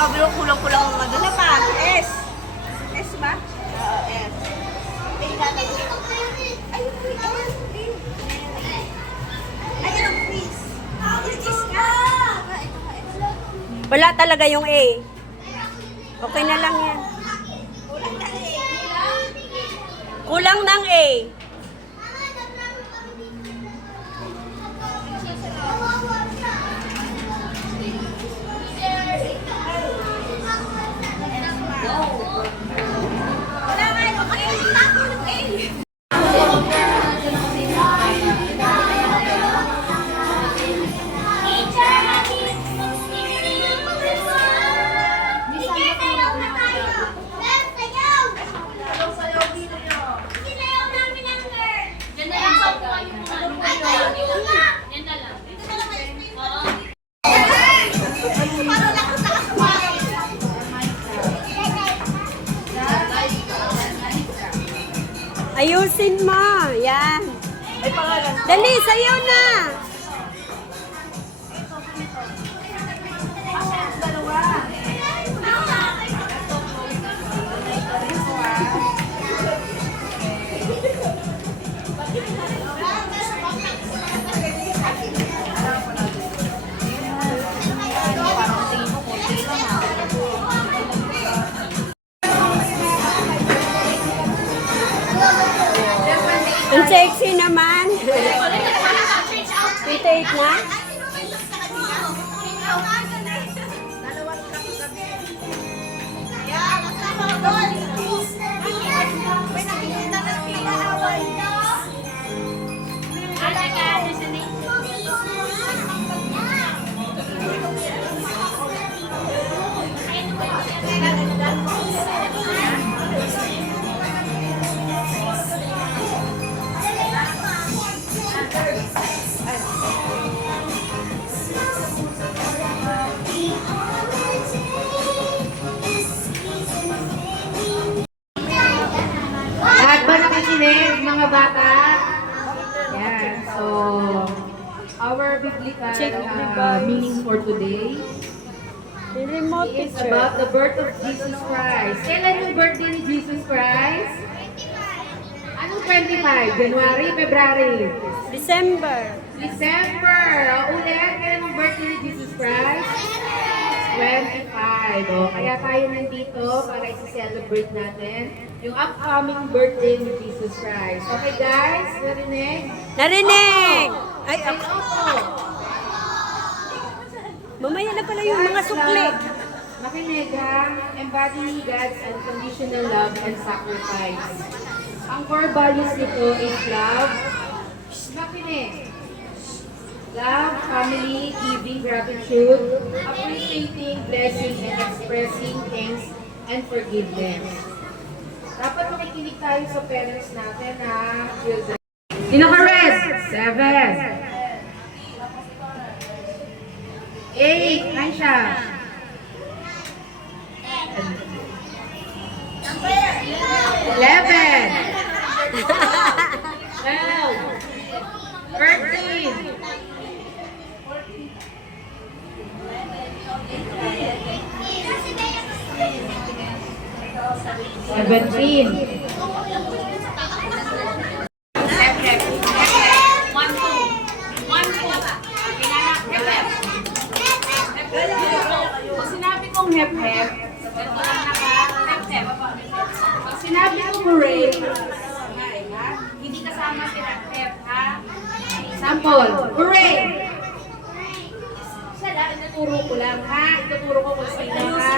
Sabi ko kulang-kulang ang madala pa. S. S ba? Oo, S. Ay, lalagay. Ay, S. Ay, ano, please. Is ka. Wala talaga yung A. Okay na lang yan. Kulang na A. Kulang ng A. Wala nga yung A. Tako ng A. Ayusin mo. Yan. Ay, pangalan. Dali, sayaw na. Ang sexy naman. 28 na? Lahat ba nakikinig, mga bata? Yan. So, our biblical meaning for today Remote is picture. about the birth of Jesus Christ. Kailan yung birthday ni Jesus Christ? Anong 25? January, February? December. December. O ulit, kailan yung birthday ni Jesus Christ? 25. O, kaya tayo nandito para i-celebrate natin yung upcoming birthday ni Jesus Christ. Okay guys, narinig? Narinig! Ay, Ay, opo. mamaya na pala yung mga sukli. Makinig ha, embody God's unconditional love and sacrifice. Ang core values nito is love. Makinig. Love, family, giving, gratitude, appreciating, blessing, and expressing thanks and forgiveness. Dapat makikinig tayo sa parents natin ha, children. Sino ka rest? 7. 8. Aisha. 11. 12. 13. 17. Pag sinabi kong hep-hep, pag sinabi kong hooray, hindi kasama si hep-hep, ha? Sample, hooray! Ituturo ko lang, ha? Ituturo ko kung sino, ha?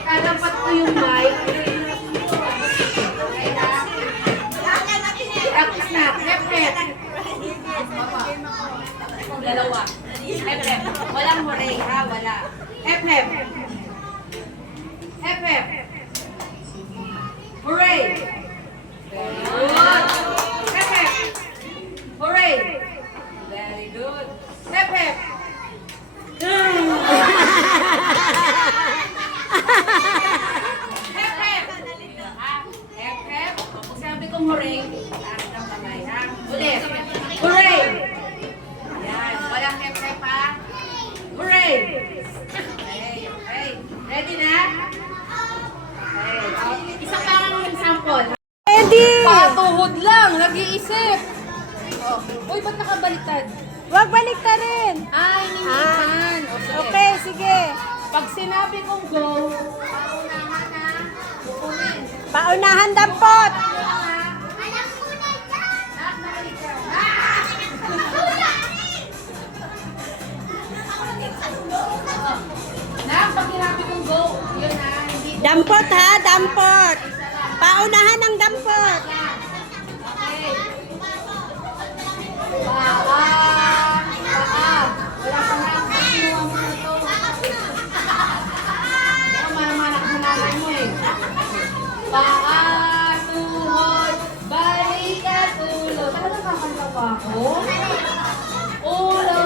Ikalapat ko yung mic. Practice na, hep-hep. Dalawa. Hep-hep. Walang hooray, ha? Wala. Hep-hep. Hep-hep. Hooray! Very good. Hep-hep. Hooray! Very good. Hep-hep. Hep-hep. Hep-hep. Kung sabi kong hooray, taas ng kamay, ha? Ulit. Hooray! Yan. Walang hep-hep, ha? Hooray! Okay, okay. Uy, ba't nakabaliktad? Huwag balik ka rin. Ay, nindihan. Okay, sige. Pag sinabi kong go, paunahan na. Bukunin. Paunahan dampot. Nak, pag sinabi kong go, yun na. Hindi Dampot ha, dampot. Paunahan ng dampot. Okay. Paa. Wala pa na. Kinuha mo na ito. Ikaw, manamanak na nanay mo eh. Paa, tuhod, balikat, ulo. Talagang kakanta pa ako? Ulo,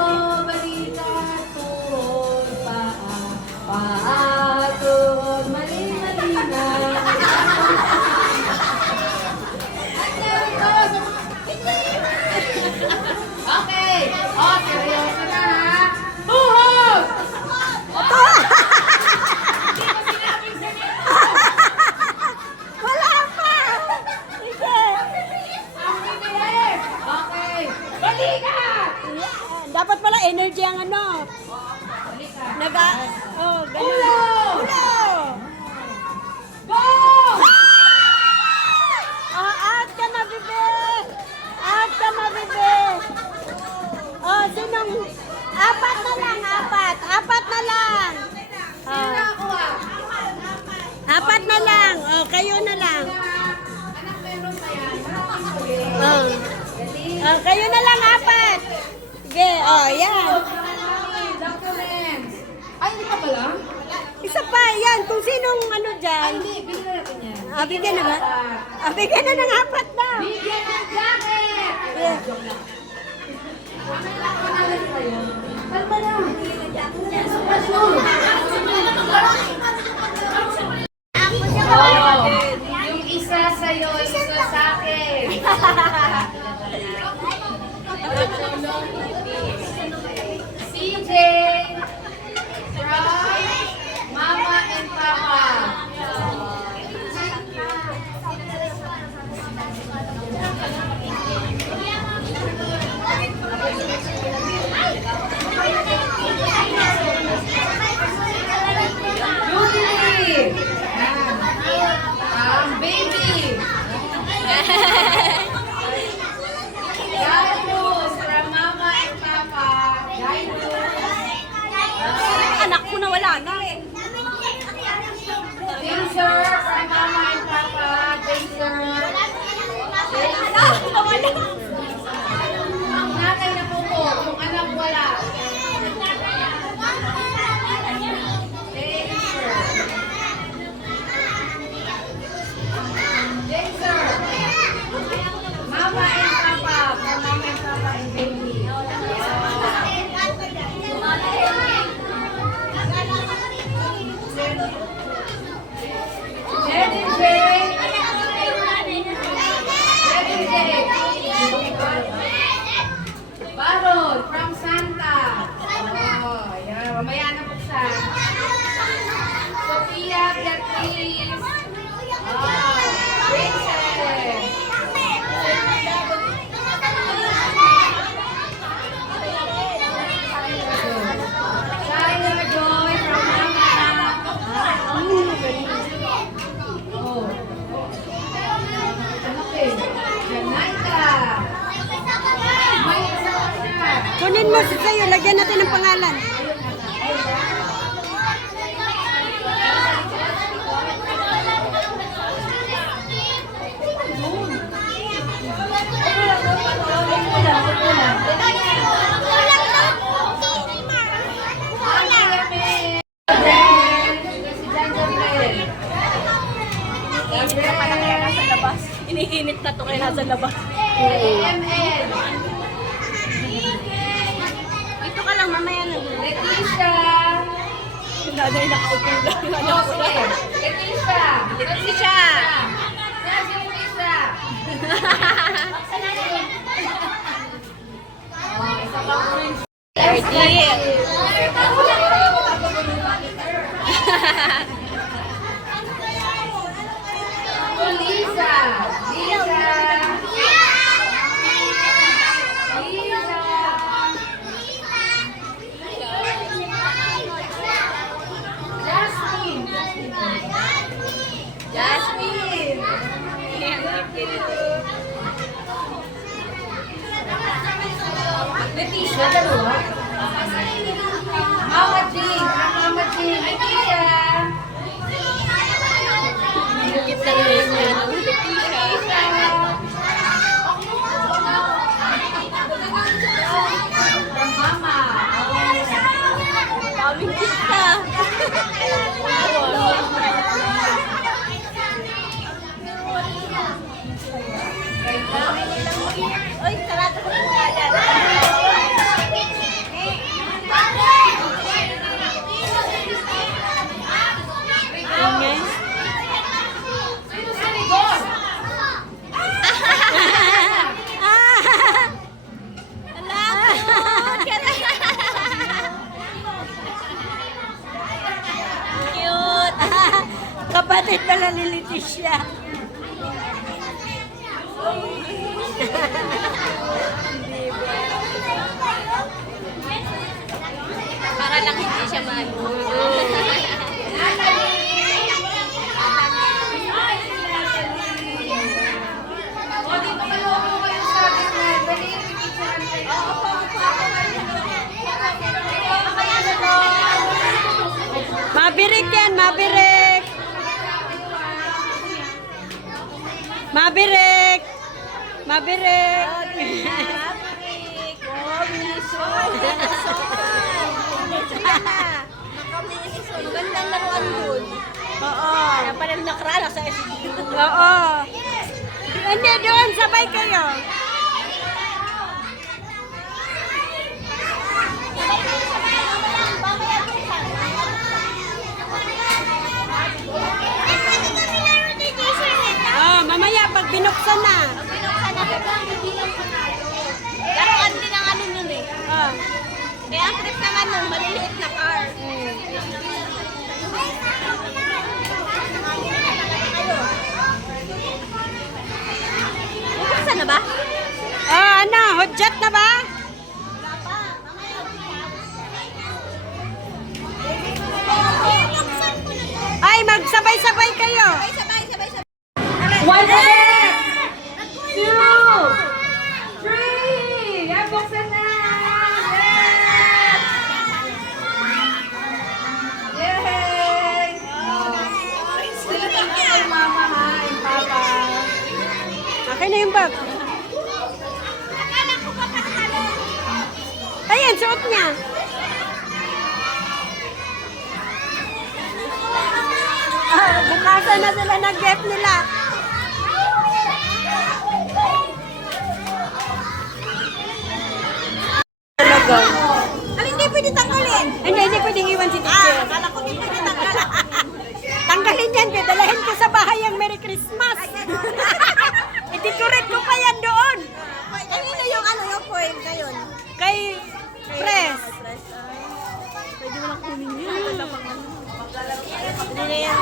balikat, tuhod, paa. Paa, tuhod, mali-mali na. Okay. Oh, seryoso na ha. Tuhod! Wala pa. Sige. Ang bibilis. Okay. Balikat! Dapat pala energy ang ano. Balikat. Oh, ganun. Ulo! Ulo. Go! Out ka na, bebe. Out ka na, bebe. Oh, sinong... Apat na lang, apat. Apat na lang. Sino nakakuha? Apat na lang. Oh, kayo na lang. Anak, meron pa yan. Maraming huli. Oh. Dali. Oh, kayo na lang, apat. Sige, oh, yan. Documents. Ay, hindi pa pala? Isa pa, yan. Kung sinong ano Ay, dyan. hindi. Bigyan na natin yan. Bigyan na ba? Bigyan na ng apat na. Bigyan ng jacket! Yeah. Joke lang. Ano lang pangalan kayo? Kalma na. Pasyon. Oh, yung isa sa'yo, isa sa akin. CJ from Mama and Papa. Beauty! Baby! Guidance from Mama and Papa. Anak ko na wala na. Taser from Mama and Papa. Taser. Ang nanay na po po, yung anak wala. Taser. Mama and Papa. From Mama and Papa and baby. Jen and Jay. Baron from Santa. Oh, yan. Mamaya na buksan. Sophia Beatriz. Oh, Princess. Tyler Joy from Mama. Oh. Okay. Jamaica. May asawa siya. Kunin mo sa sa'yo. Lagyan natin ng pangalan. Iniinit na to kaya nasa labas. AMN. Dito ka lang, mamaya na. Leticia. Yung nanay nakaupo lang. Oh, sige. Leticia. Leticia. Saan si Leticia? Oh, isa pang orange. 30. Lisa. Lisa. dalawa. Mama Jing! Mama Jing! Ay, Tisha! Cute na rin yan. From Mama. Daming cute ka. Uy, sarado ko po nga yan. Ingay. Sino sa likod? Cute. Kapatid pala ni Leticia. Para lang hindi siya O, dito kayo ako kayo sa gitna. Dali, pipicturean kayo. Mabirik yan, mabirik. Mabirik. Mabirik. Magandang laruan dun. Oo. Kaya pala nakrala sa FB. Oo. Hindi, doon, sabay kayo. Mamaya pag binuksan na. Laruan din ang ano nun eh. Oh. Kaya ang trip naman nun, maliliit na car. Buksan na ba? Ano, hudyat na ba? Ay, magsabay-sabay kayo. Sabay. 1 minute! 2! 3! Yan, buksan na! Yes! Yay! Sila na kay Mama ha, and Papa. Akin na yung bag. Ayan, suot niya. Bukasan na sila ng gift nila. Talaga. Ano hindi pwede tanggalin? Hindi pwedeng iwan si teacher. Akala ko hindi pwede tanggalin. Tanggalin yan, dalahin ko sa bahay ang Merry Christmas. I-decorate ko pa yan doon. Kanina yung ano yung foil ngayon. Kay Press. Pwede mo lang kunin yun. Hindi na yan.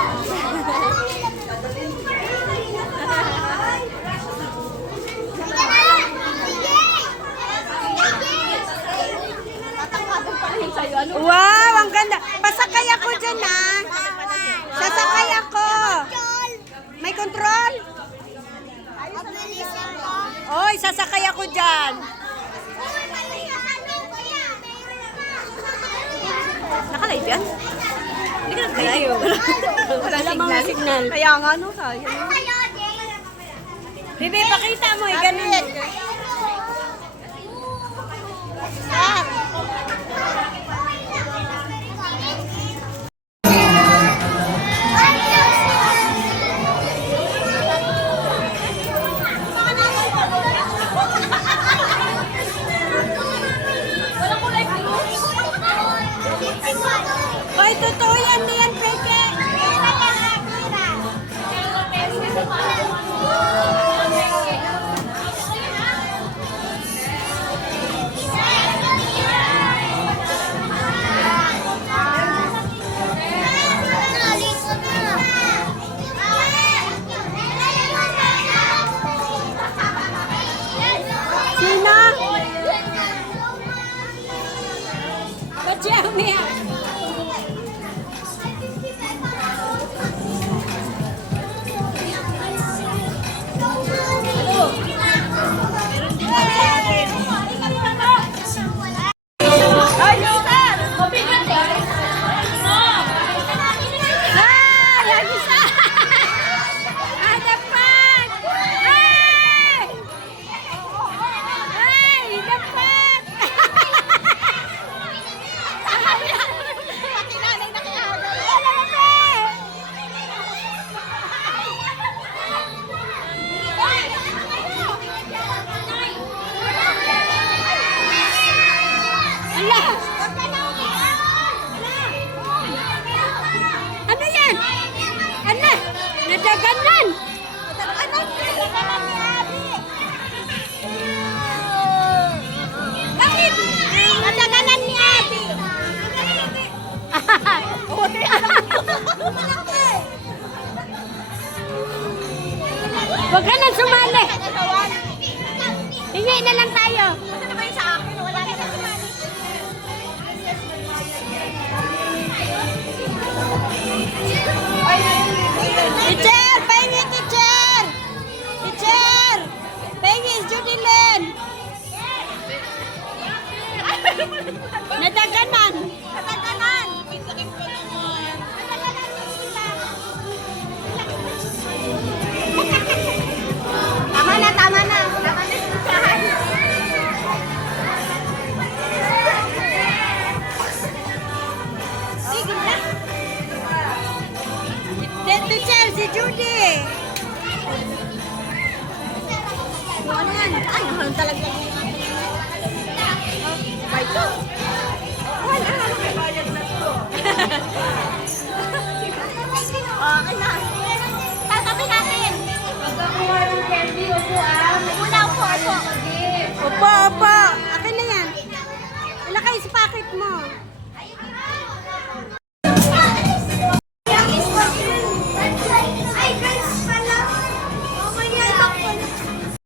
Tatangkadan pa rin sa'yo. Ano? Wow, ang ganda. Pasakay ako dyan, ha? Sasakay ako. May control? Oy, sasakay ako dyan. Nakalive yan? Hindi ka nag-live. Wala mga signal. Kaya nga, no, sayang. Bibi, pakita mo, ganun. Oy, totoo yan, di yan peke. Nadaganan! Nadaganan ni Abi. Bakit? Nadaganan ni Abi! Buti alam ko. Malaki. Huwag ka na sumali! Nagawan. Hingi na lang tayo! Ano ba yung sa akin? Wala na sa sumali. Teacher! Pahingi, teacher! Teacher! Pahingi, Judilyn! Nadaganan! Nadaganan. May sakit ko naman. Nadaganan mo sila. Tama na, tama na! Tama na sila. Sige na. Teacher, si Judy! Ano yan? Ay, naman talaga.